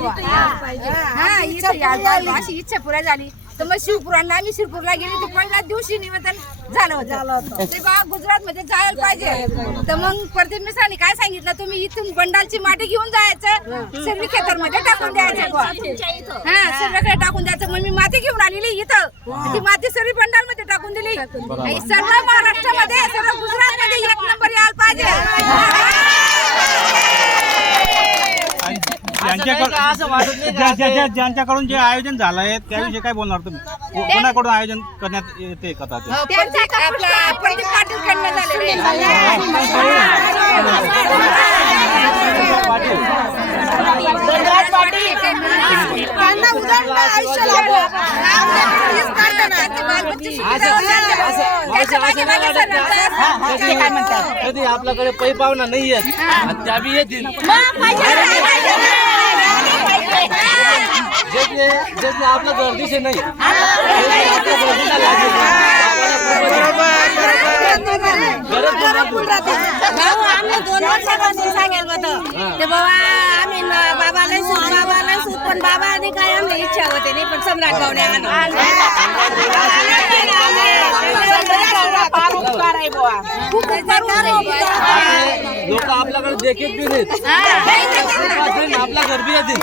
हा इथं यायला अशी इच्छा पुरा झाली. तर मग शिवपुरांना आम्ही शिरपूरला गेली. ते पहिल्या दिवशी निवेदन झालं होतं ते बा गुजरात मध्ये जायला पाहिजे. तर मग प्रदीप मिश्रांनी काय सांगितलं, तुम्ही इथून बंडालची माती घेऊन जायचं, सर्व खेतरमध्ये टाकून द्यायचं. हा सर्वकडे टाकून द्यायचं. मग मी माती घेऊन आलेली इथं, ती माती सर्व बंडाल मध्ये टाकून दिली. सर्व महाराष्ट्रामध्ये सर्व गुजरात मध्ये एक नंबर यायला पाहिजे. ज्यांच्याकडून जे आयोजन झालं आहे त्याविषयी काय बोलणार तुम्ही? कोणाकडून आयोजन करण्यात येते कथा? प्रदीप पाटील कडनं कधी आपल्याकडे पै पाहुणा नाही आहेत आणि त्या बी येतील. जे आपलं गर्दीचे नाही आम्ही 2 वर्षापासून सांगेल होतं ते बाबा आम्ही बाबाला सूट पण बाबाने काय आमची इच्छा होते नाही. पण सम्राट भाऊने लोक आपल्याकडे देखील बी नाहीत, आपल्या घरबी येतील.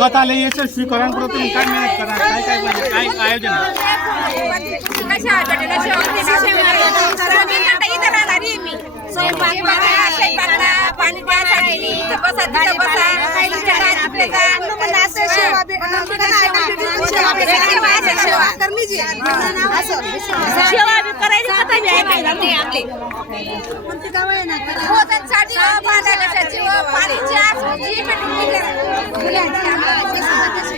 कथा लई यशस्वी करून तुम्ही काय मेहनत करा, काय काय पाहिजे, काय आयोजन आहे? पाणी द्यायसाठी इथं बसा तिथं बसा पाण्याची